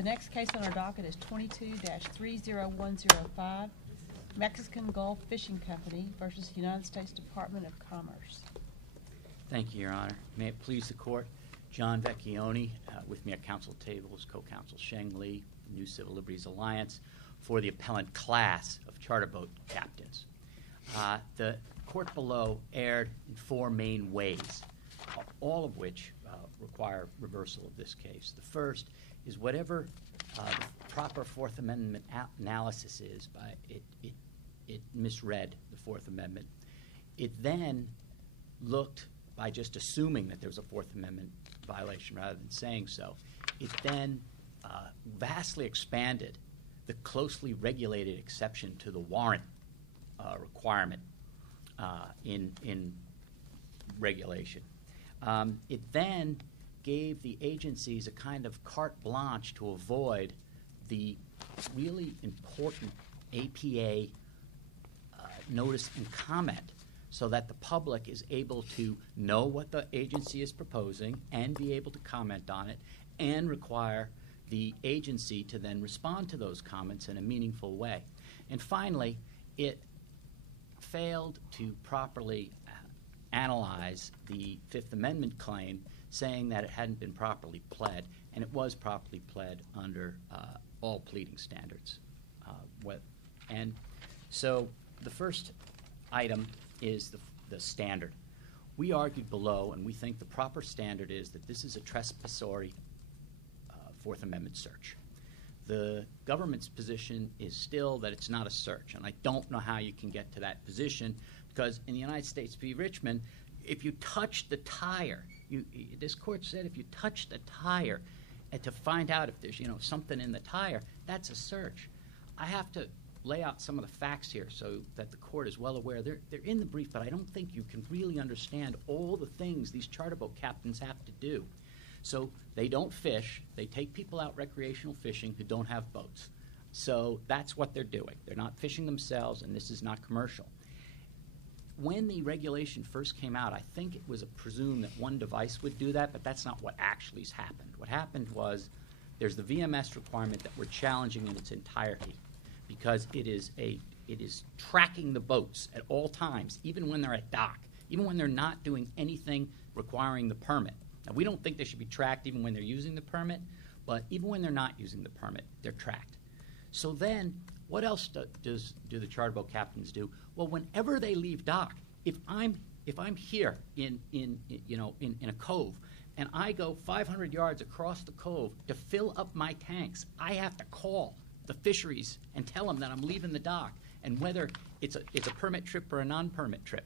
The next case on our docket is 22-30105, Mexican Gulf Fishing Company versus United States Department of Commerce. Thank you, Your Honor. May it please the Court, John Vecchione, with me at counsel table is co-counsel Sheng Li, New Civil Liberties Alliance, for the appellant class of charter boat captains. The court below erred in four main ways, all of which require reversal of this case. The first is whatever the proper Fourth Amendment analysis is, it misread the Fourth Amendment. It then looked, by just assuming that there was a Fourth Amendment violation rather than saying so, it then vastly expanded the closely regulated exception to the warrant requirement in regulation. It then gave the agencies a kind of carte blanche to avoid the really important APA notice and comment, so that the public is able to know what the agency is proposing and be able to comment on it, and require the agency to then respond to those comments in a meaningful way. And finally, it failed to properly analyze the Fifth Amendment claim, saying that it hadn't been properly pled, and it was properly pled under all pleading standards. And so the first item is the standard. We argued below, and we think the proper standard is that this is a trespassory Fourth Amendment search. The government's position is still that it's not a search, and I don't know how you can get to that position, because in the United States v. Richman, if you touch the tire, this court said if you touch the tire to find out if there's something in the tire, that's a search. I have to lay out some of the facts here so that the court is well aware. They're in the brief, but I don't think you can really understand all the things these charter boat captains have to do. So they don't fish. They take people out recreational fishing who don't have boats. So that's what they're doing. They're not fishing themselves, and this is not commercial. When the regulation first came out, I think it was presumed that one device would do that, but that's not what actually has happened. What happened was there's the VMS requirement that we're challenging in its entirety, because it is tracking the boats at all times, even when they're at dock, even when they're not doing anything requiring the permit. Now, we don't think they should be tracked even when they're using the permit, but even when they're not using the permit, they're tracked. So then, what else do the charter boat captains do? Well, whenever they leave dock, if I'm here in a cove, and I go 500 yards across the cove to fill up my tanks, I have to call the fisheries and tell them that I'm leaving the dock, and whether it's a permit trip or a non-permit trip.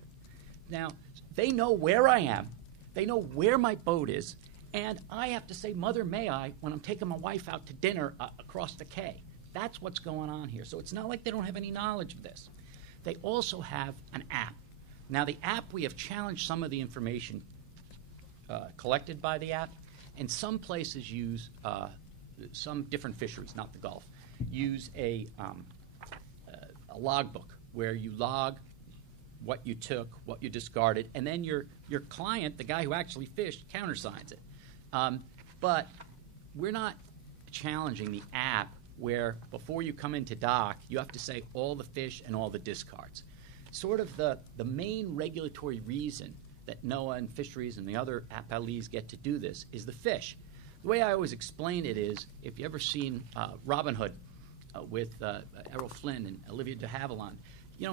Now, they know where I am, they know where my boat is, and I have to say, Mother, may I, when I'm taking my wife out to dinner across the quay. That's what's going on here. So it's not like they don't have any knowledge of this. They also have an app. Now, the app, we have challenged some of the information collected by the app, and some places use, some different fisheries, not the Gulf, use a logbook where you log what you took, what you discarded, and then your client, the guy who actually fished, countersigns it. But we're not challenging the app where before you come into dock, you have to say all the fish and all the discards. Sort of the main regulatory reason that NOAA and fisheries and the other appellees get to do this is the fish. The way I always explain it is, if you ever seen Robin Hood with Errol Flynn and Olivia de Havilland,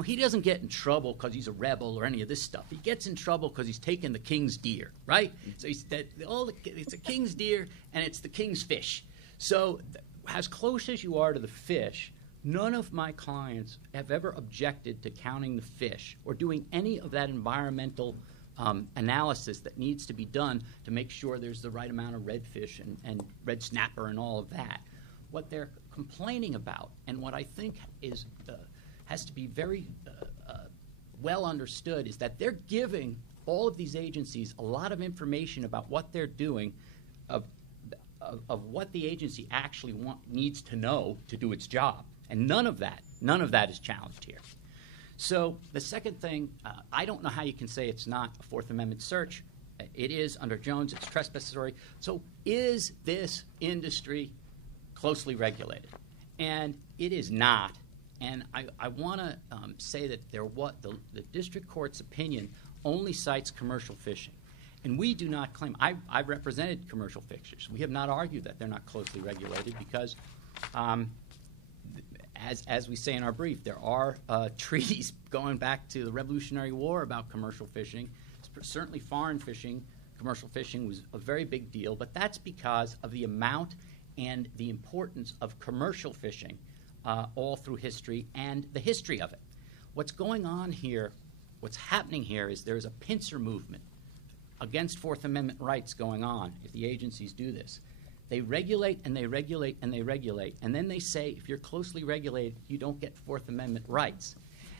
he doesn't get in trouble because he's a rebel or any of this stuff. He gets in trouble because he's taken the king's deer, right? So it's a king's deer and it's the king's fish. So as close as you are to the fish, none of my clients have ever objected to counting the fish or doing any of that environmental analysis that needs to be done to make sure there's the right amount of redfish and red snapper and all of that. What they're complaining about, and what I think is has to be very well understood, is that they're giving all of these agencies a lot of information about what they're doing, of what the agency actually needs to know to do its job. And none of that is challenged here. So the second thing, I don't know how you can say it's not a Fourth Amendment search. It is under Jones. It's trespassory. So is this industry closely regulated. And it is not. And I want to say that the district court's opinion only cites commercial fishing. And we do not claim, I've represented commercial fishers. We have not argued that they're not closely regulated because, as we say in our brief, there are treaties going back to the Revolutionary War about commercial fishing. Certainly foreign fishing, commercial fishing was a very big deal, but that's because of the amount and the importance of commercial fishing all through history and the history of it. What's going on here, what's happening here is there's a pincer movement against Fourth Amendment rights going on if the agencies do this. They regulate and they regulate and they regulate, and then they say if you're closely regulated, you don't get Fourth Amendment rights.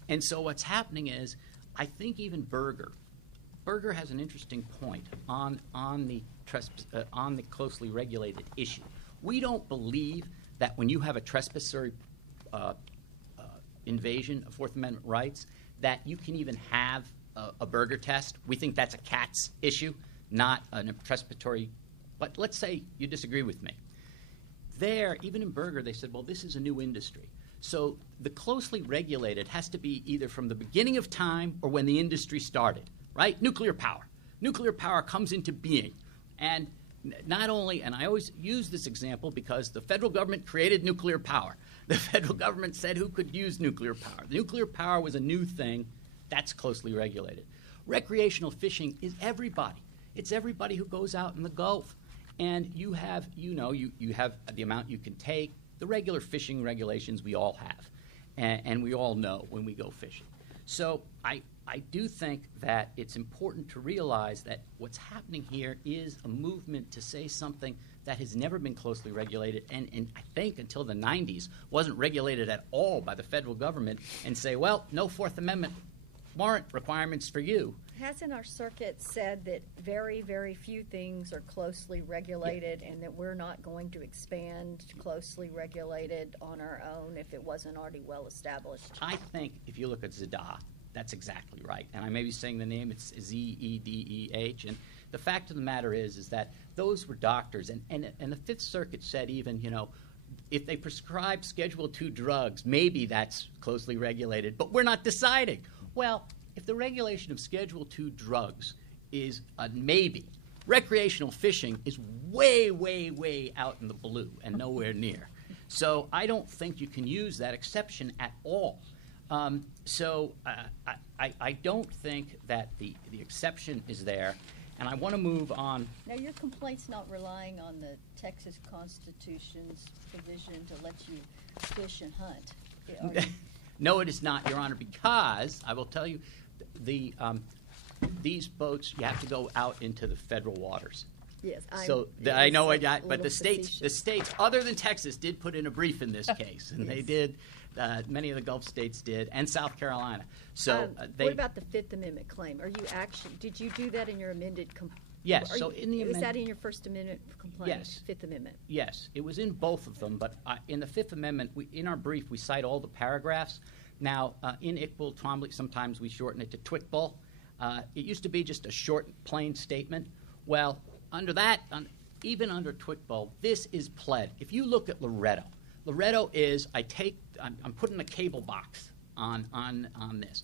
And so what's happening is, I think even Berger has an interesting point on the closely regulated issue. We don't believe that when you have a trespassory invasion of Fourth Amendment rights, that you can even have a Berger test. We think that's a Katz issue, not a trespassory. But let's say you disagree with me. There, even in Berger, they said, well, this is a new industry. So the closely regulated has to be either from the beginning of time or when the industry started, right? Nuclear power. Nuclear power comes into being. And not only, and I always use this example because the federal government created nuclear power. The federal government said who could use nuclear power. The nuclear power was a new thing. That's closely regulated. Recreational fishing is everybody. It's everybody who goes out in the Gulf. And you have, you have the amount you can take, the regular fishing regulations we all have. And we all know when we go fishing. So I do think that it's important to realize that what's happening here is a movement to say something that has never been closely regulated and I think until the 90s wasn't regulated at all by the federal government and say, well, no Fourth Amendment warrant requirements for you. Hasn't our circuit said that very, very few things are closely regulated and that we're not going to expand closely regulated on our own if it wasn't already well established? I think if you look at Zedeh, that's exactly right. And I may be saying the name, it's Zedeh. And the fact of the matter is that those were doctors. And the Fifth Circuit said even, if they prescribe Schedule II drugs, maybe that's closely regulated. But we're not deciding. Well, if the regulation of Schedule II drugs is a maybe, recreational fishing is way, way, way out in the blue and nowhere near. So I don't think you can use that exception at all. So I don't think that the exception is there. And I want to move on. Now, your complaint's not relying on the Texas Constitution's provision to let you fish and hunt. No, it is not, Your Honor, because I will tell you, these boats, you have to go out into the federal waters. Yes, I know, but the states, other than Texas, did put in a brief in this case, and yes. They did. Many of the Gulf states did, and South Carolina. So what about the Fifth Amendment claim? Did you do that in your amended complaint? Yes. So in the was that in your First Amendment complaint? Yes. Fifth Amendment. Yes, it was in both of them. But in the Fifth Amendment, in our brief, we cite all the paragraphs. Now, in Iqbal Twombly, sometimes we shorten it to Twickball. It used to be just a short, plain statement. Well, under that, even under Twickball, this is pled. If you look at Loretto is I'm putting a cable box on this.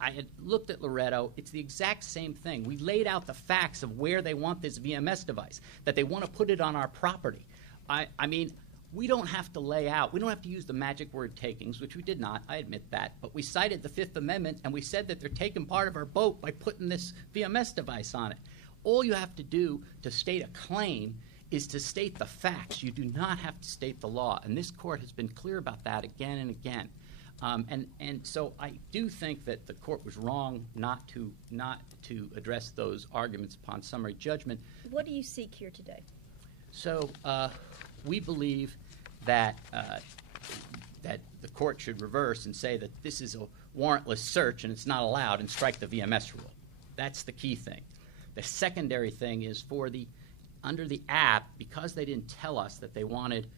I had looked at Loretto. It's the exact same thing. We laid out the facts of where they want this VMS device, that they want to put it on our property. I mean, we don't have to lay out. We don't have to use the magic word takings, which we did not. I admit that. But we cited the Fifth Amendment, and we said that they're taking part of our boat by putting this VMS device on it. All you have to do to state a claim is to state the facts. You do not have to state the law. And this court has been clear about that again and again. And so I do think that the court was wrong not to address those arguments upon summary judgment. What do you seek here today? So we believe that that the court should reverse and say that this is a warrantless search and it's not allowed, and strike the VMS rule. That's the key thing. The secondary thing is under the app, because they didn't tell us that they wanted,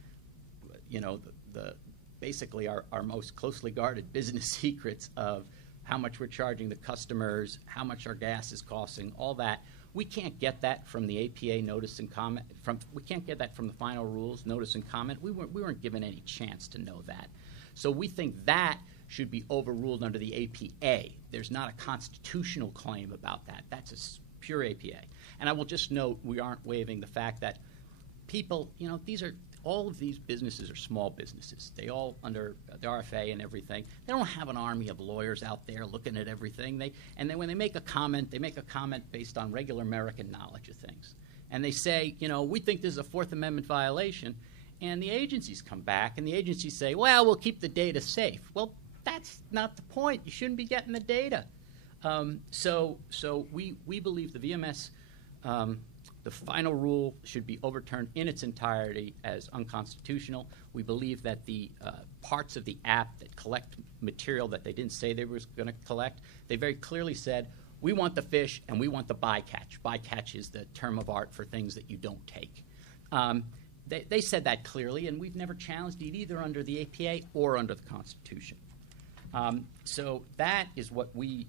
basically our most closely guarded business secrets of how much we're charging the customers, how much our gas is costing, all that. We can't get that from the APA notice and comment. We can't get that from the final rules notice and comment. We weren't given any chance to know that. So we think that should be overruled under the APA. There's not a constitutional claim about that. That's a pure APA. And I will just note we aren't waiving the fact that people, all of these businesses are small businesses. They all, under the RFA and everything, they don't have an army of lawyers out there looking at everything. And then when they make a comment based on regular American knowledge of things. And they say, we think this is a Fourth Amendment violation. And the agencies come back, and the agencies say, well, we'll keep the data safe. Well, that's not the point. You shouldn't be getting the data. So we believe the VMS, the final rule should be overturned in its entirety as unconstitutional. We believe that the parts of the app that collect material that they didn't say they were going to collect, they very clearly said, we want the fish and we want the bycatch. Bycatch is the term of art for things that you don't take. They said that clearly, and we've never challenged it either under the APA or under the Constitution. So that is what we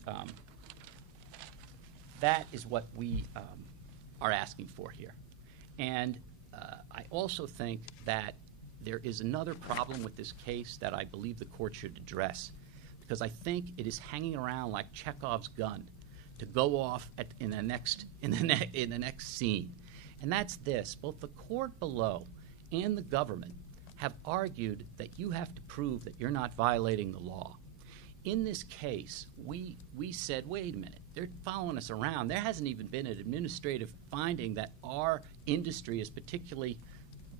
are asking for here. And I also think that there is another problem with this case that I believe the court should address, because I think it is hanging around like Chekhov's gun to go off in the next scene. And that's this: both the court below and the government have argued that you have to prove that you're not violating the law. In this case, we said, wait a minute, they're following us around. There hasn't even been an administrative finding that our industry is particularly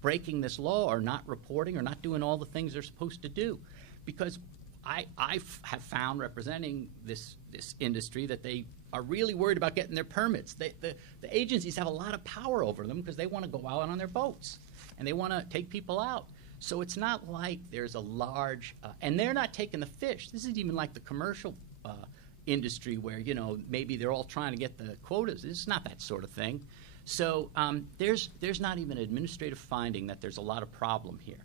breaking this law or not reporting or not doing all the things they're supposed to do. Because I have found, representing this industry, that they are really worried about getting their permits. The agencies have a lot of power over them because they want to go out on their boats and they want to take people out. So it's not like there's a large and they're not taking the fish. This isn't even like the commercial industry where, maybe they're all trying to get the quotas. It's not that sort of thing. So there's not even an administrative finding that there's a lot of problem here.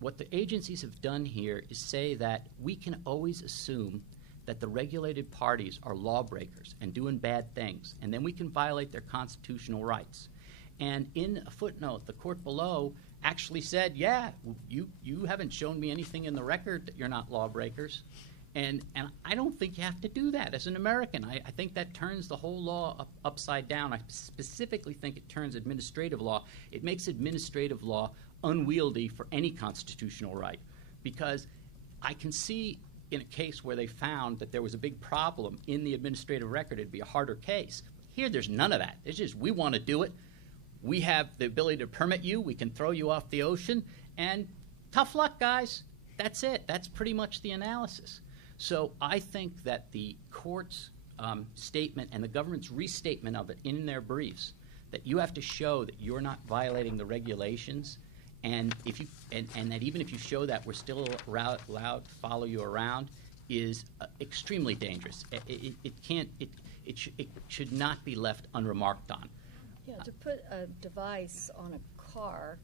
What the agencies have done here is say that we can always assume that the regulated parties are lawbreakers and doing bad things, and then we can violate their constitutional rights. And in a footnote, the court below actually said, yeah, you haven't shown me anything in the record that you're not lawbreakers. And I don't think you have to do that as an American. I think that turns the whole law upside down. I specifically think it turns administrative law. It makes administrative law unwieldy for any constitutional right. Because I can see in a case where they found that there was a big problem in the administrative record, it'd be a harder case. Here, there's none of that. It's just, we want to do it. We have the ability to permit you. We can throw you off the ocean. And tough luck, guys. That's it. That's pretty much the analysis. So I think that the court's statement and the government's restatement of it in their briefs, that you have to show that you're not violating the regulations, and that even if you show that we're still allowed to follow you around, is extremely dangerous. It should not be left unremarked on. Yeah, to put a device on a car,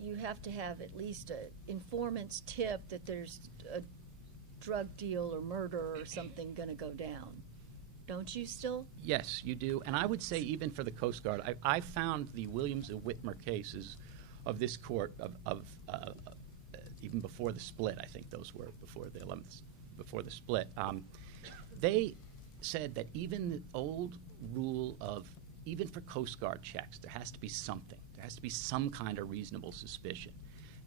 you have to have at least an informant's tip that there's a drug deal or murder or something going to go down. Don't you still? Yes, you do. And I would say even for the Coast Guard, I found the Williams and Whitmer cases of this court even before the split. I think those were before the split. They said that even the old rule of, even for Coast Guard checks, there has to be something. There has to be some kind of reasonable suspicion.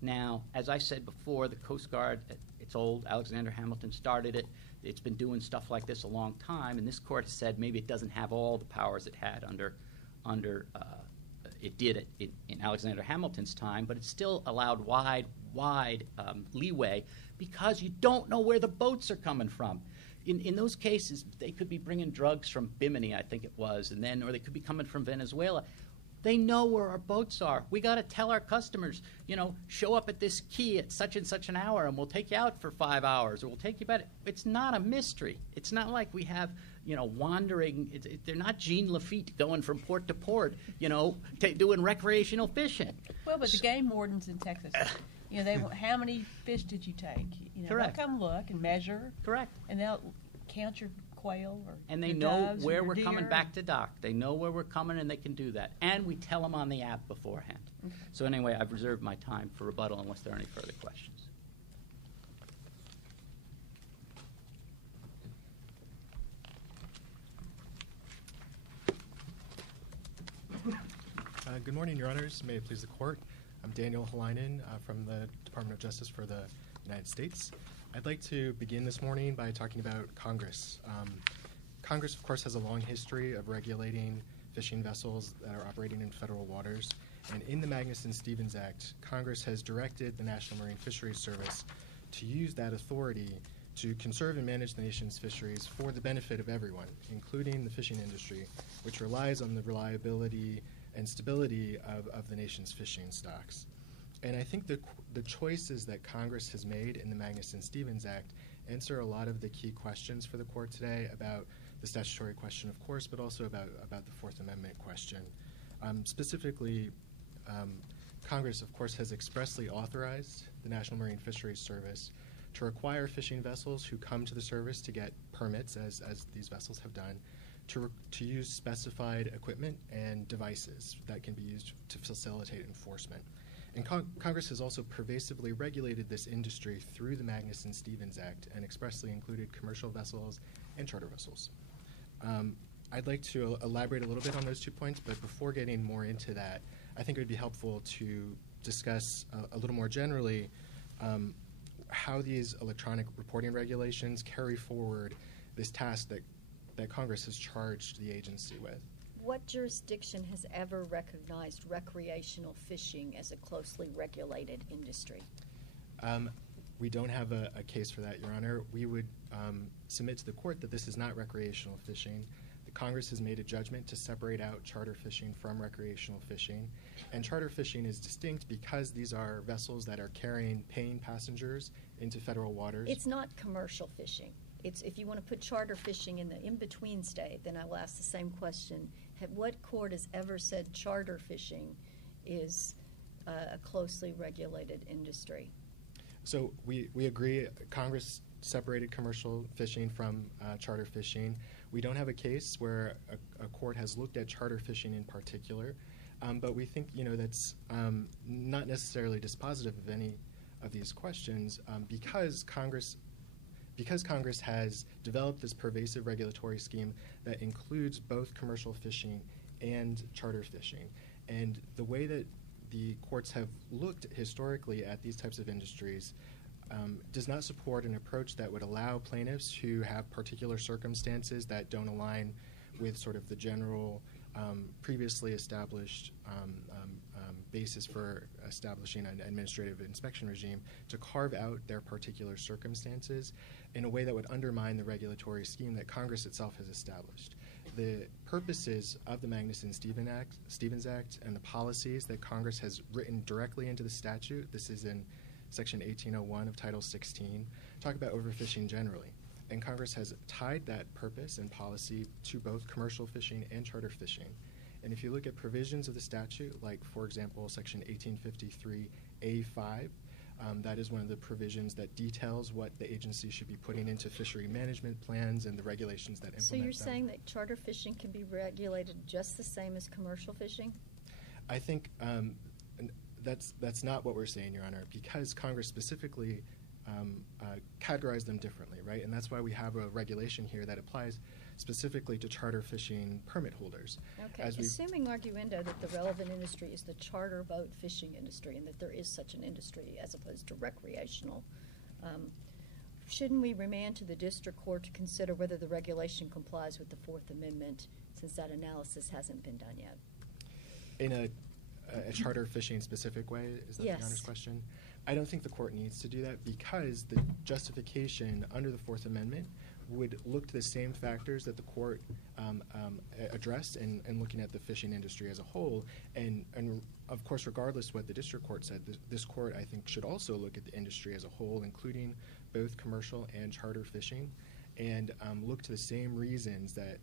Now, as I said before, the Coast Guard, it's old. Alexander Hamilton started it. It's been doing stuff like this a long time, and this court has said maybe it doesn't have all the powers it had it did it in Alexander Hamilton's time, but it still allowed wide leeway because you don't know where the boats are coming from. In those cases, they could be bringing drugs from Bimini, I think it was, or they could be coming from Venezuela. They know where our boats are. We got to tell our customers, show up at this quay at such and such an hour, and we'll take you out for 5 hours, or we'll take you back. It's not a mystery. It's not like we have, wandering. They're not Jean Lafitte going from port to port, doing recreational fishing. Well, but the game wardens in Texas, they want, how many fish did you take? Correct. They'll come look and measure. Correct. And they'll count your quail or And they your know doves or where your we're coming deer. back to dock. They know where we're coming, and they can do that. And we tell them on the app beforehand. Okay. So anyway, I've reserved my time for rebuttal unless there are any further questions. Good morning, Your Honors. May it please the Court. I'm Daniel Halainen from the Department of Justice for the United States. I'd like to begin this morning by talking about Congress. Congress, of course, has a long history of regulating fishing vessels that are operating in federal waters. And in the Magnuson-Stevens Act, Congress has directed the National Marine Fisheries Service to use that authority to conserve and manage the nation's fisheries for the benefit of everyone, including the fishing industry, which relies on the reliability and stability of the nation's fishing stocks. And I think the choices that Congress has made in the Magnuson-Stevens Act answer a lot of the key questions for the Court today about the statutory question, of course, but also about the Fourth Amendment question. Specifically, Congress, of course, has expressly authorized the National Marine Fisheries Service to require fishing vessels who come to the service to get permits, as these vessels have done, to use specified equipment and devices that can be used to facilitate enforcement. And Congress has also pervasively regulated this industry through the Magnuson-Stevens Act and expressly included commercial vessels and charter vessels. I'd like to elaborate a little bit on those 2 points, but before getting more into that, I think it would be helpful to discuss a little more generally how these electronic reporting regulations carry forward this task that Congress has charged the agency with. What jurisdiction has ever recognized recreational fishing as a closely regulated industry? We don't have a case for that, Your Honor. We would submit to the Court that this is not recreational fishing. The Congress has made a judgment to separate out charter fishing from recreational fishing. And charter fishing is distinct because these are vessels that are carrying paying passengers into federal waters. It's not commercial fishing. It's, if you want to put charter fishing in the in-between state, then I will ask the same question. What court has ever said charter fishing is a closely regulated industry? So we agree. Congress separated commercial fishing from charter fishing. We don't have a case where a court has looked at charter fishing in particular, but we think that's not necessarily dispositive of any of these questions because Congress has developed this pervasive regulatory scheme that includes both commercial fishing and charter fishing. And the way that the courts have looked historically at these types of industries does not support an approach that would allow plaintiffs who have particular circumstances that don't align with sort of the general previously established basis for establishing an administrative inspection regime to carve out their particular circumstances in a way that would undermine the regulatory scheme that Congress itself has established. The purposes of the Magnuson-Stevens Act and the policies that Congress has written directly into the statute, this is in Section 1801 of Title 16, talk about overfishing generally. And Congress has tied that purpose and policy to both commercial fishing and charter fishing. And if you look at provisions of the statute, like, for example, Section 1853A5, that is one of the provisions that details what the agency should be putting into fishery management plans and the regulations that implement them. So you're saying that charter fishing can be regulated just the same as commercial fishing? I think that's not what we're saying, Your Honor, because Congress specifically categorized them differently, right? And that's why we have a regulation here that applies specifically to charter fishing permit holders. Okay, assuming arguendo that the relevant industry is the charter boat fishing industry and that there is such an industry as opposed to recreational, shouldn't we remand to the district court to consider whether the regulation complies with the Fourth Amendment since that analysis hasn't been done yet? In a charter fishing specific way? Is that Yes. the Honor's question? I don't think the court needs to do that because the justification under the Fourth Amendment would look to the same factors that the court addressed in looking at the fishing industry as a whole. And of course, regardless what the district court said, this court, I think, should also look at the industry as a whole, including both commercial and charter fishing, and look to the same reasons that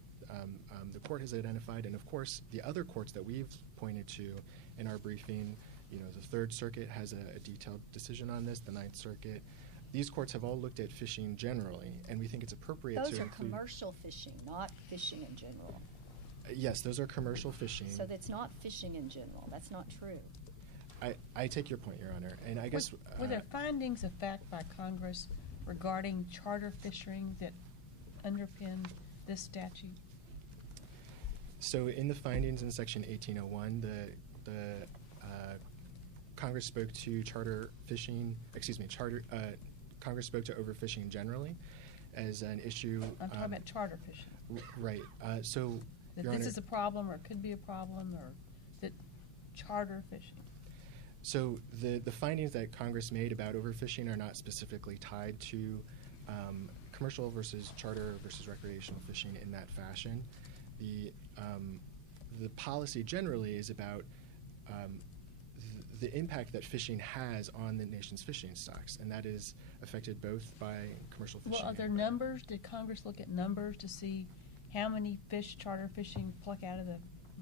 the court has identified. And of course, the other courts that we've pointed to in our briefing, the Third Circuit has a detailed decision on this, the Ninth Circuit, these courts have all looked at fishing generally, and we think it's appropriate Those to are include... commercial fishing, not fishing in general. Yes, those are commercial fishing. So that's not fishing in general. That's not true. I take your point, Your Honor, and I guess... Were there findings of fact by Congress regarding charter fishing that underpin this statute? So in the findings in Section 1801, Congress spoke to Congress spoke to overfishing generally as an issue. I'm talking about charter fishing. Right. So, That Your this Honor, is a problem or could be a problem, or that charter fishing. so the findings that Congress made about overfishing are not specifically tied to commercial versus charter versus recreational fishing in that fashion. The policy generally is about the impact that fishing has on the nation's fishing stocks, and that is affected both by commercial fishing. Well, are there and numbers? Did Congress look at numbers to see how many fish charter fishing pluck out of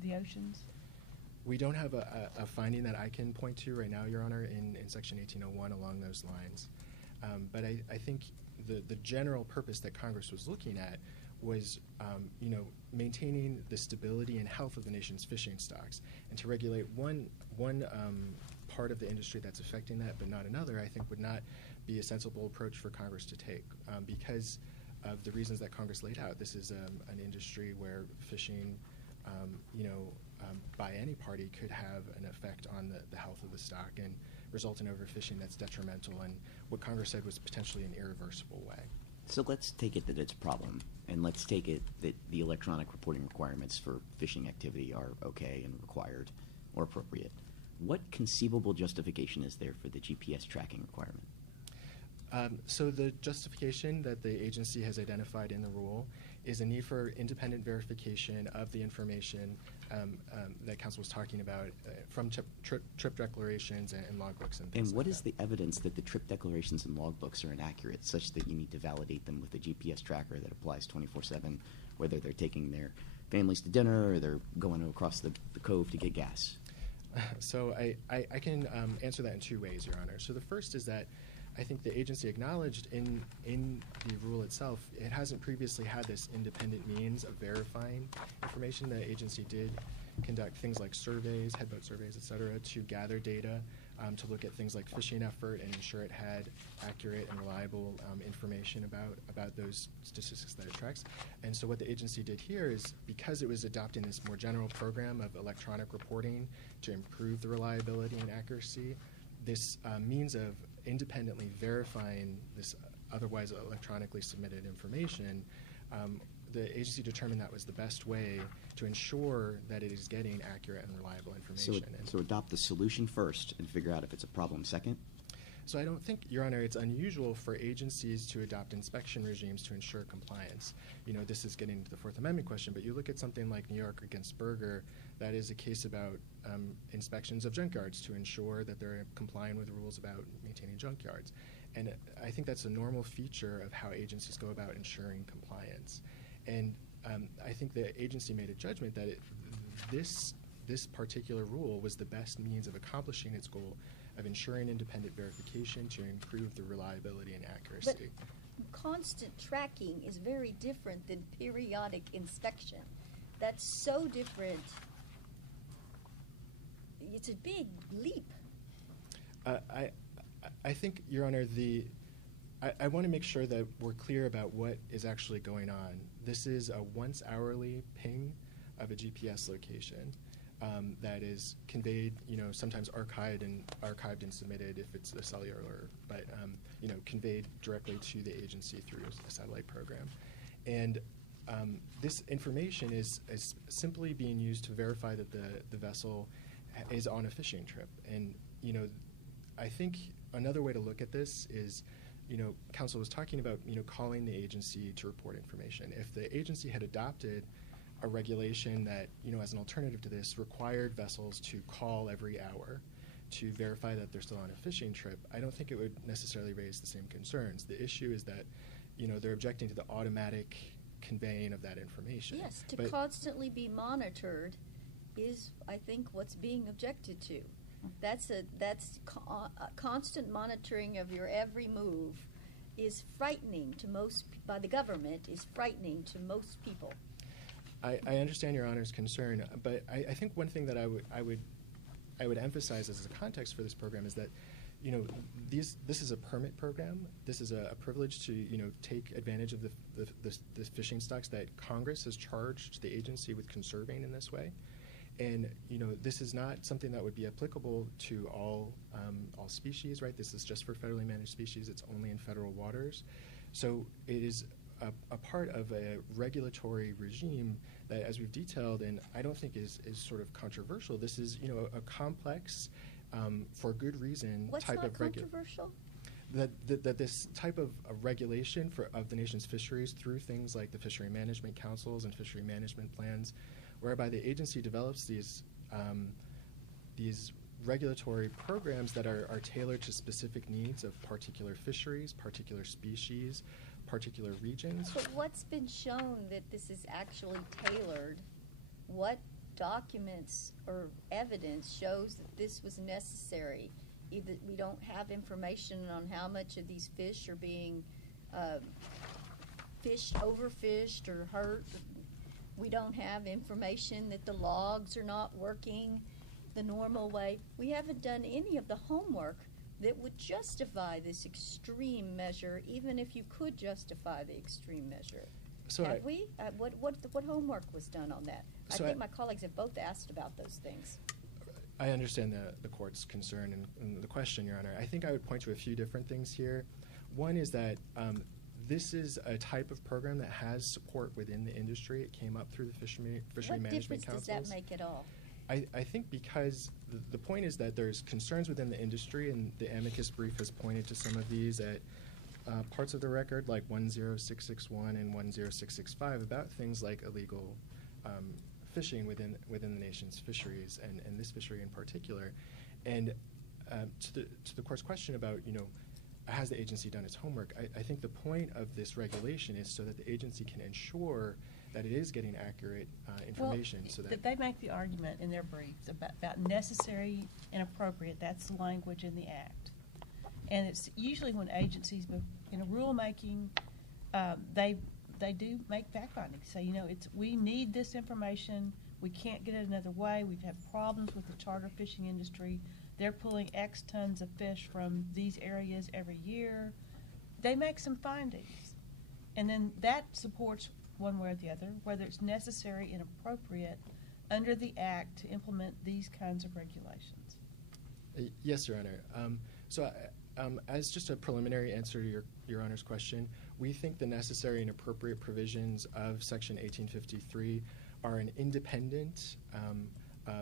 the oceans? We don't have a finding that I can point to right now, Your Honor, in Section 1801 along those lines. But I think the general purpose that Congress was looking at was, maintaining the stability and health of the nation's fishing stocks, and to regulate one part of the industry that's affecting that, but not another, I think would not be a sensible approach for Congress to take because of the reasons that Congress laid out. This is an industry where fishing, by any party could have an effect on the health of the stock and result in overfishing that's detrimental, and what Congress said was potentially an irreversible way. So let's take it that it's a problem, and let's take it that the electronic reporting requirements for fishing activity are okay and required or appropriate. What conceivable justification is there for the GPS tracking requirement? So the justification that the agency has identified in the rule is a need for independent verification of the information that Counsel was talking about from trip declarations and logbooks and things And what like is that. the evidence that the trip declarations and logbooks are inaccurate, such that you need to validate them with a GPS tracker that applies 24/7, whether they're taking their families to dinner or they're going across the cove to get gas? So I can answer that in two ways, Your Honor. So the first is that I think the agency acknowledged in the rule itself, it hasn't previously had this independent means of verifying information. The agency did conduct things like surveys, headboat surveys, et cetera, to gather data, to look at things like fishing effort and ensure it had accurate and reliable information about those statistics that it tracks. And so what the agency did here is, because it was adopting this more general program of electronic reporting to improve the reliability and accuracy, this means of independently verifying this otherwise electronically submitted information, the agency determined that was the best way to ensure that it is getting accurate and reliable information. So adopt the solution first and figure out if it's a problem second? So I don't think, Your Honor, it's unusual for agencies to adopt inspection regimes to ensure compliance. This is getting to the Fourth Amendment question, but you look at something like New York against Berger, that is a case about inspections of junkyards to ensure that they're complying with rules about maintaining junkyards. And I think that's a normal feature of how agencies go about ensuring compliance. And I think the agency made a judgment that this particular rule was the best means of accomplishing its goal of ensuring independent verification to improve the reliability and accuracy. But constant tracking is very different than periodic inspection. That's so different. It's a big leap. I think, Your Honor, I want to make sure that we're clear about what is actually going on. This is a once hourly ping of a GPS location that is conveyed, sometimes archived and submitted if it's a cellular, but conveyed directly to the agency through a satellite program. And this information is simply being used to verify that the vessel is on a fishing trip. And I think another way to look at this is, Counsel was talking about calling the agency to report information. If the agency had adopted a regulation that, as an alternative to this, required vessels to call every hour to verify that they're still on a fishing trip, I don't think it would necessarily raise the same concerns. The issue is that, they're objecting to the automatic conveying of that information. Yes, to constantly be monitored is, I think, what's being objected to. That's constant monitoring of your every move is frightening to by the government is frightening to most people. I understand Your Honor's concern, but I think one thing that I would emphasize as a context for this program is that, you know, this is a permit program. This is a privilege to, you know, take advantage of the fishing stocks that Congress has charged the agency with conserving in this way. And, you know, this is not something that would be applicable to all species, right? This is just for federally managed species. It's only in federal waters. So it is a part of a regulatory regime that, as we've detailed, and I don't think is sort of controversial. This is, you know, a complex, for good reason, What's type not of controversial? that this type of regulation of the nation's fisheries through things like the fishery management councils and fishery management plans, whereby the agency develops these regulatory programs that are tailored to specific needs of particular fisheries, particular species, particular regions. But what's been shown that this is actually tailored? What documents or evidence shows that this was necessary? Either we don't have information on how much of these fish are being overfished or hurt. We don't have information that the logs are not working the normal way. We haven't done any of the homework that would justify this extreme measure, even if you could justify the extreme measure. So have we? What homework was done on that? So I think my colleagues have both asked about those things. I understand the court's concern and the question, Your Honor. I think I would point to a few different things here. One is that this is a type of program that has support within the industry. It came up through the fishery management councils. What difference does that make at all? I think because the point is that there's concerns within the industry, and the amicus brief has pointed to some of these at parts of the record, like 10661 and 10665, about things like illegal fishing within the nation's fisheries, and this fishery in particular. And to the court's question about, you know, has the agency done its homework, I think the point of this regulation is so that the agency can ensure that it is getting accurate information. Well, so that they make the argument in their briefs about necessary and appropriate. That's the language in the Act. And it's usually when agencies, in a rulemaking, they do make fact findings. Say, you know, we need this information. We can't get it another way. We've had problems with the charter fishing industry. They're pulling X tons of fish from these areas every year. They make some findings. And then that supports one way or the other, whether it's necessary and appropriate under the Act to implement these kinds of regulations. Yes, Your Honor. As just a preliminary answer to Your Honor's question, we think the necessary and appropriate provisions of Section 1853 are an independent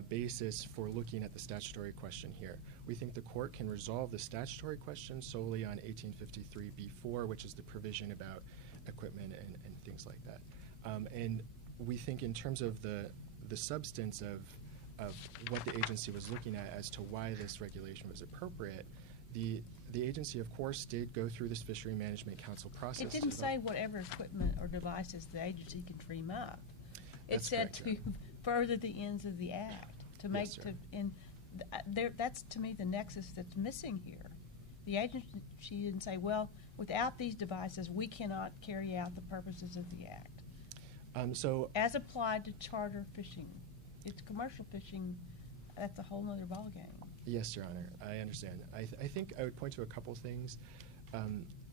basis for looking at the statutory question here. We think the court can resolve the statutory question solely on 1853b4, which is the provision about equipment and things like that. And we think in terms of the substance of what the agency was looking at as to why this regulation was appropriate, the agency, of course, did go through this Fishery Management Council process. It didn't say whatever equipment or devices the agency can dream up. It said to further the ends of the Act, to make that's to me the nexus that's missing here. The agency didn't say, well, without these devices, we cannot carry out the purposes of the Act. As applied to charter fishing, it's commercial fishing. That's a whole other ballgame. Yes, Your Honor, I understand. I think I would point to a couple things.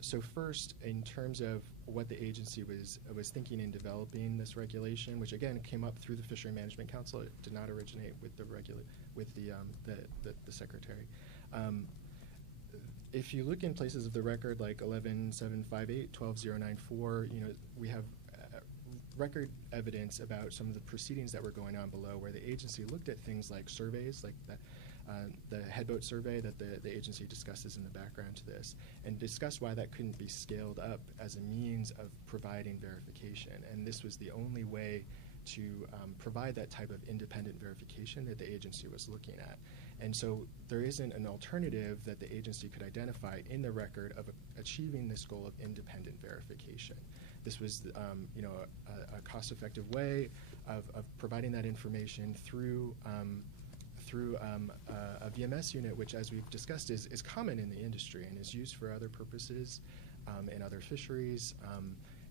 So first, in terms of what the agency was thinking in developing this regulation, which again came up through the Fishery Management Council, it did not originate with the Secretary. If you look in places of the record like 11758, 12094, you know, we have record evidence about some of the proceedings that were going on below, where the agency looked at things like surveys, like the headboat survey that the agency discusses in the background to this, and discussed why that couldn't be scaled up as a means of providing verification. And this was the only way to provide that type of independent verification that the agency was looking at. And so there isn't an alternative that the agency could identify in the record of achieving this goal of independent verification. This was, you know, a cost-effective way of providing that information through a VMS unit, which, as we've discussed, is common in the industry and is used for other purposes in other fisheries,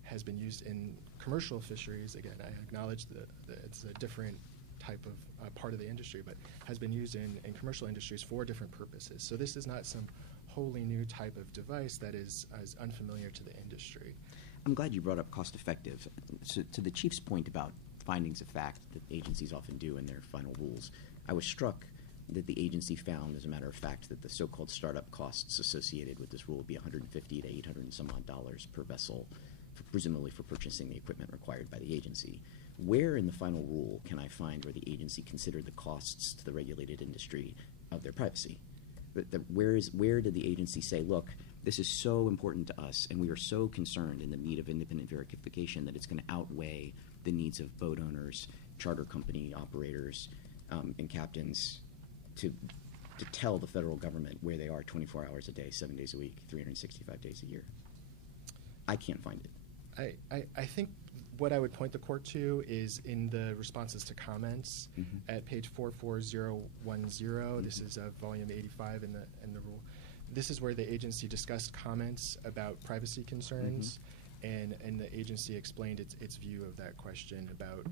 has been used in commercial fisheries. Again, I acknowledge that it's a different type of part of the industry, but has been used in commercial industries for different purposes. So this is not some wholly new type of device that is as unfamiliar to the industry. I'm glad you brought up cost effective. So to the Chief's point about findings of fact that agencies often do in their final rules, I was struck that the agency found, as a matter of fact, that the so-called startup costs associated with this rule would be $150 to $800 and some odd dollars per vessel, presumably for purchasing the equipment required by the agency. Where in the final rule can I find where the agency considered the costs to the regulated industry of their privacy? Where did the agency say, look, this is so important to us, and we are so concerned in the need of independent verification that it's going to outweigh the needs of boat owners, charter company operators, and captains to tell the federal government where they are 24 hours a day, 7 days a week, 365 days a year? I can't find it. I think what I would point the court to is in the responses to comments at page 44010. This is volume 85 in the rule. This is where the agency discussed comments about privacy concerns, and the agency explained its view of that question about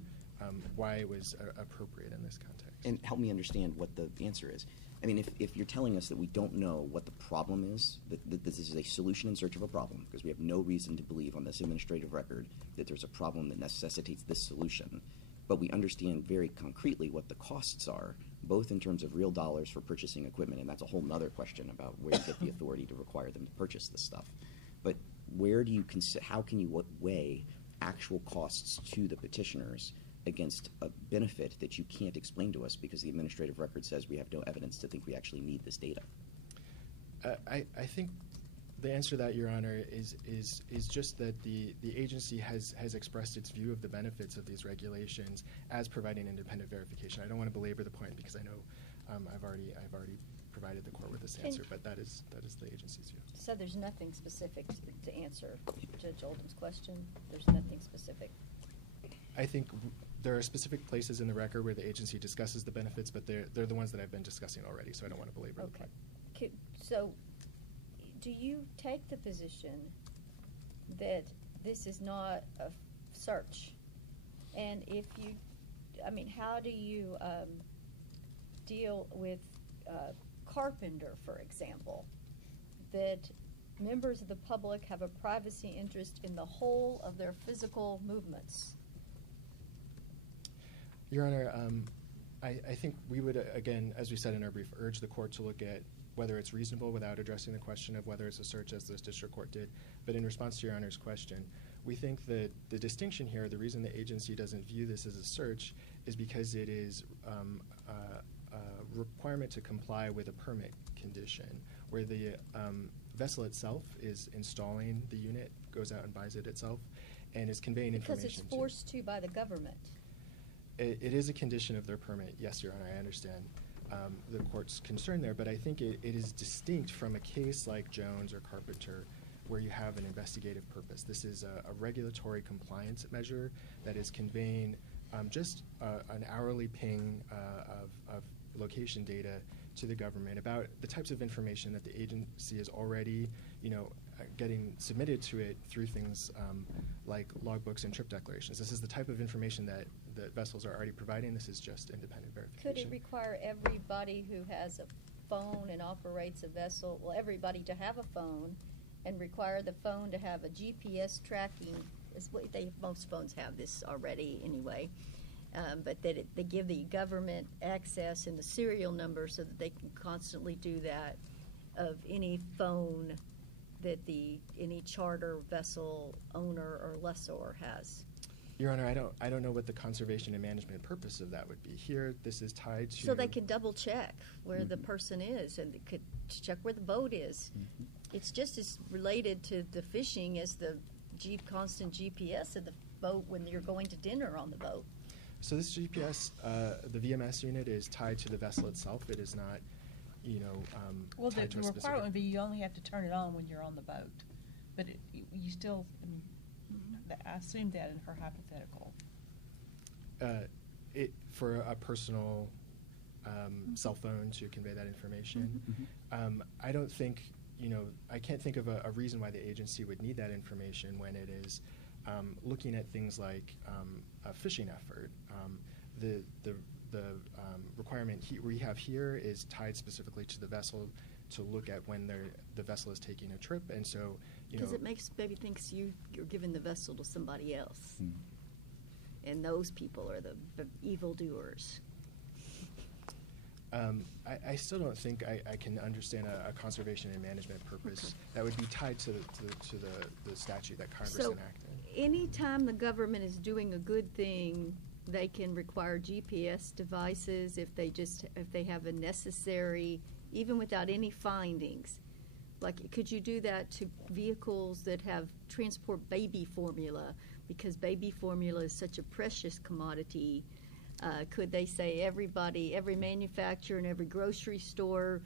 why it was appropriate in this context. And help me understand what the answer is. I mean, if you're telling us that we don't know what the problem is, that this is a solution in search of a problem, because we have no reason to believe on this administrative record that there's a problem that necessitates this solution, but we understand very concretely what the costs are, both in terms of real dollars for purchasing equipment, and that's a whole other question about where you get the authority to require them to purchase this stuff. But where do you how can you weigh actual costs to the petitioners against a benefit that you can't explain to us because the administrative record says we have no evidence to think we actually need this data? I think the answer to that, Your Honor, is just that the agency has expressed its view of the benefits of these regulations as providing independent verification. I don't want to belabor the point because I know I've already provided the court with this answer, but that is the agency's view. So there's nothing specific to answer Judge Oldham's question? There's nothing specific? I think there are specific places in the record where the agency discusses the benefits, but they're the ones that I've been discussing already, so I don't want to belabor the point. Okay. So do you take the position that this is not a search? And if you, how do you deal with carpenter, for example, that members of the public have a privacy interest in the whole of their physical movements? Your Honor, I think we would, again, as we said in our brief, urge the court to look at whether it's reasonable without addressing the question of whether it's a search, as this district court did. But in response to Your Honor's question, we think that the distinction here, the reason the agency doesn't view this as a search, is because it is a requirement to comply with a permit condition, where the vessel itself is installing the unit, goes out and buys it itself, and is conveying information. Because it's forced to by the government. It is a condition of their permit. Yes, Your Honor, I understand the court's concern there, but I think it is distinct from a case like Jones or Carpenter, where you have an investigative purpose. This is a regulatory compliance measure that is conveying just an hourly ping of location data to the government about the types of information that the agency is already, getting submitted to it through things like logbooks and trip declarations. This is the type of information that the vessels are already providing. This is just independent verification. Could it require everybody who has a phone and operates a vessel, everybody to have a phone, and require the phone to have a GPS tracking? Most phones have this already anyway, but that they give the government access and the serial number so that they can constantly do that of any phone that any charter vessel owner or lessor has. Your Honor, I don't know what the conservation and management purpose of that would be. Here, this is tied to... So they can double check where the person is, and they could check where the boat is. It's just as related to the fishing as the constant GPS of the boat when you're going to dinner on the boat. So this GPS, the VMS unit, is tied to the vessel itself. It is not, well, tied to a the specific... requirement would be you only have to turn it on when you're on the boat. But you still, I assumed that in her hypothetical. For a personal cell phone to convey that information. I don't think I can't think of a reason why the agency would need that information when it is looking at things like a fishing effort. The requirement we have here is tied specifically to the vessel to look at when the vessel is taking a trip, and so because it makes maybe thinks you're giving the vessel to somebody else, and those people are the evildoers. I still don't think I can understand a conservation and management purpose that would be tied to the statute that Congress enacted. Anytime the government is doing a good thing, they can require GPS devices if they have a necessary, even without any findings. Like, could you do that to vehicles that transport baby formula, because baby formula is such a precious commodity? Could they say every manufacturer and every grocery store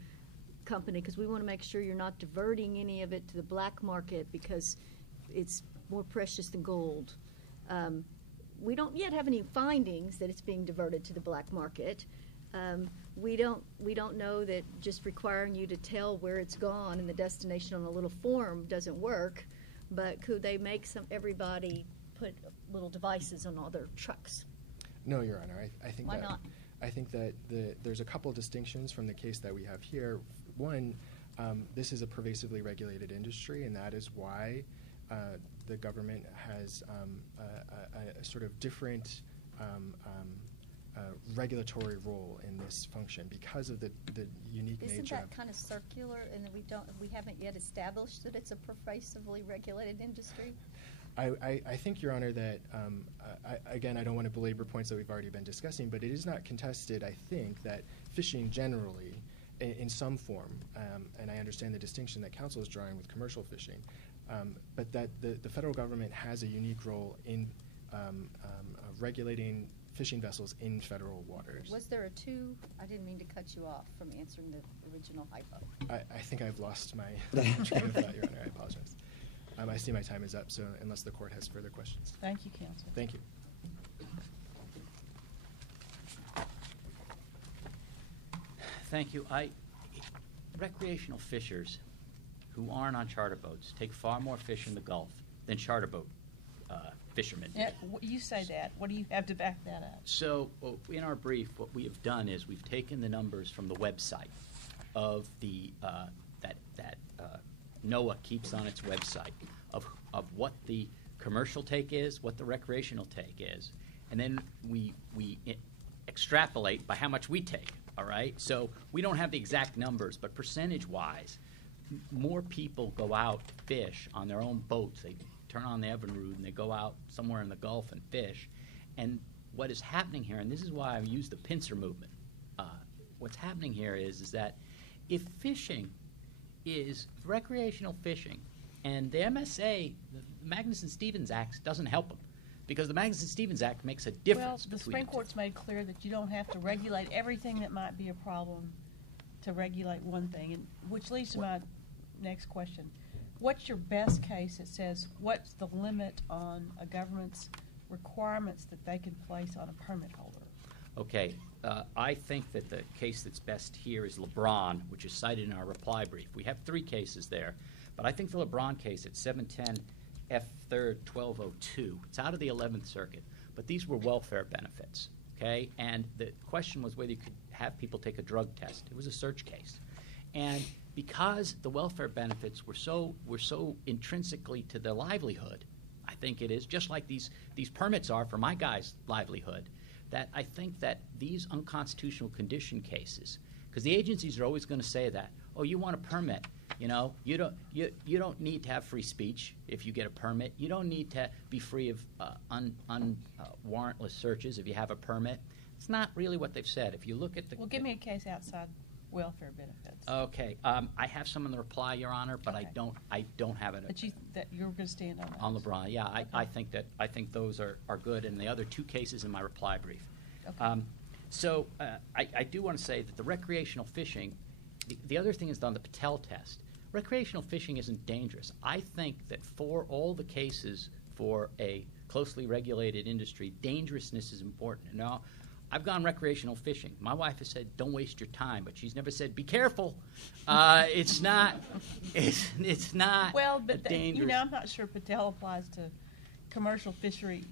company, because we want to make sure you're not diverting any of it to the black market because it's more precious than gold. We don't yet have any findings that it's being diverted to the black market. We don't know that just requiring you to tell where it's gone and the destination on a little form doesn't work. But could they make everybody put little devices on all their trucks? No, Your Honor. I think Why not? I think that there's a couple of distinctions from the case that we have here. One, this is a pervasively regulated industry, and that is why the government has a sort of different regulatory role in this function because of the unique nature. Isn't that kind of circular, and we haven't yet established that it's a pervasively regulated industry? I think, Your Honor, that, again, I don't want to belabor points that we've already been discussing, but it is not contested, I think, that fishing generally, in some form, and I understand the distinction that Counsel is drawing with commercial fishing, but that the federal government has a unique role in regulating fishing vessels in federal waters. Was there I didn't mean to cut you off from answering the original hypo. I think I've lost my train of thought, Your Honor. I apologize. I see my time is up, so unless the court has further questions. Thank you, Counsel. Thank you. Thank you. Recreational fishers who aren't on charter boats take far more fish in the Gulf than charter boat fishermen do. Yeah, you say that. What do you have to back that up? So in our brief, what we have done is we've taken the numbers from the website of the that NOAA keeps on its website of what the commercial take is, what the recreational take is, and then we extrapolate by how much we take. All right, so we don't have the exact numbers, but percentage-wise, more people go out to fish on their own boats. They turn on the Evinrude and they go out somewhere in the Gulf and fish. And what is happening here, and this is why I use the pincer movement, what's happening here is that if fishing is recreational fishing, and the MSA, the Magnuson-Stevens Act, doesn't help them, because the Magnuson-Stevens Act makes a difference. Well, the Supreme Court's made clear that you don't have to regulate everything that might be a problem to regulate one thing, and which leads to my next question. What's your best case that says what's the limit on a government's requirements that they can place on a permit holder? Okay, I think that the case that's best here is LeBron, which is cited in our reply brief. We have 3 cases there, but I think the LeBron case at 710 F. 3rd 1202. It's out of the 11th Circuit, but these were welfare benefits, okay? And the question was whether you could have people take a drug test. It was a search case. And because the welfare benefits were so intrinsically to their livelihood, I think it is, just like these permits are for my guy's livelihood, that I think that these unconstitutional condition cases, because the agencies are always going to say that, oh, you want a permit, you know, you don't need to have free speech if you get a permit. You don't need to be free of warrantless searches if you have a permit. It's not really what they've said. If you look at the... Well, give me a case outside welfare benefits. Okay. I have some in the reply, Your Honor, but okay. I don't have it. But that you're going to stand on that. On LeBron, yeah. Okay. I think those are good, and the other 2 cases in my reply brief. Okay. So I do want to say that the recreational fishing, the other thing is on the Patel test. Recreational fishing isn't dangerous. I think that for all the cases for a closely regulated industry, dangerousness is important. Now, I've gone recreational fishing. My wife has said, "Don't waste your time," but she's never said, "Be careful." It's not. It's not. Well, but dangerous. I'm not sure Patel applies to commercial fishery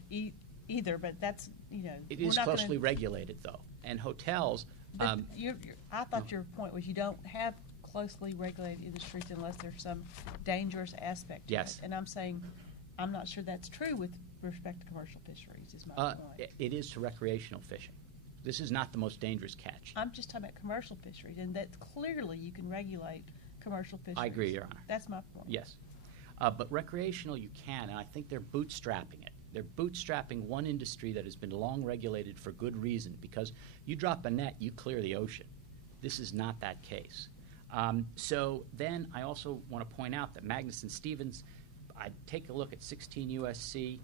either. But that's It we're is not closely gonna, regulated though, and hotels. But I thought your point was you don't have closely regulated industries unless there's some dangerous aspect to Yes. it. And I'm saying I'm not sure that's true with respect to commercial fisheries is my point. It is to recreational fishing. This is not the most dangerous catch. I'm just talking about commercial fisheries, and that clearly you can regulate commercial fisheries. I agree, Your Honor. That's my point. Yes. But recreational you can, and I think they're bootstrapping it. They're bootstrapping one industry that has been long regulated for good reason, because you drop a net, you clear the ocean. This is not that case. So then I also want to point out that Magnuson-Stevens, I take a look at 16 U.S.C.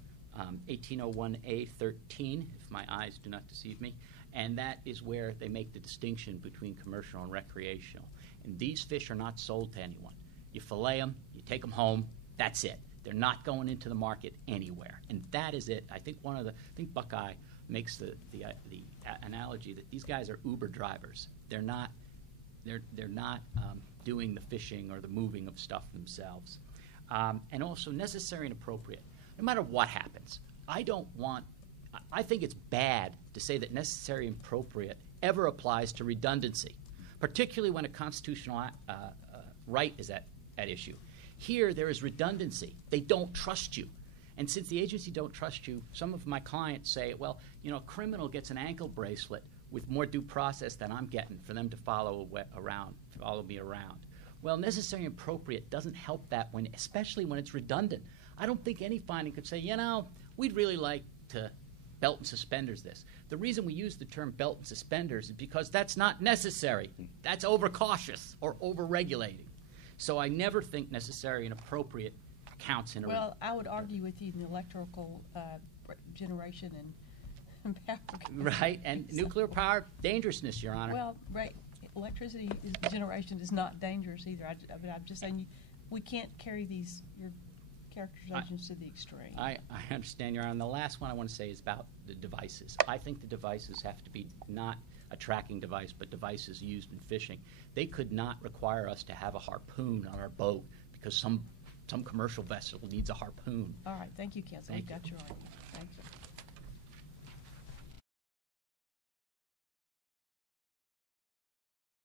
1801A13, if my eyes do not deceive me, and that is where they make the distinction between commercial and recreational. And these fish are not sold to anyone. You fillet them, you take them home, that's it. They're not going into the market anywhere, and that is it. I think I think Buckeye makes the analogy that these guys are Uber drivers. They're not doing the fishing or the moving of stuff themselves. And also necessary and appropriate. No matter what happens, I think it's bad to say that necessary and appropriate ever applies to redundancy, particularly when a constitutional right is at issue. Here, there is redundancy. They don't trust you. And since the agency don't trust you, some of my clients say, well, a criminal gets an ankle bracelet with more due process than I'm getting for them to follow me around. Well, necessary and appropriate doesn't help that especially when it's redundant. I don't think any finding could say, we'd really like to belt and suspenders this. The reason we use the term belt and suspenders is because that's not necessary. That's overcautious or overregulating. So I never think necessary and appropriate counts in a... Well, I would argue with you in the electrical generation and power. Right, and nuclear power, dangerousness, Your Honor. Well, right, electricity generation is not dangerous either. But I'm just saying we can't carry your characterizations to the extreme. I understand, Your Honor. And the last one I want to say is about the devices. I think the devices have to be not a tracking device, but devices used in fishing. They could not require us to have a harpoon on our boat because some commercial vessel needs a harpoon. All right, thank you, Counsel. Thank We've got your argument. Thank you.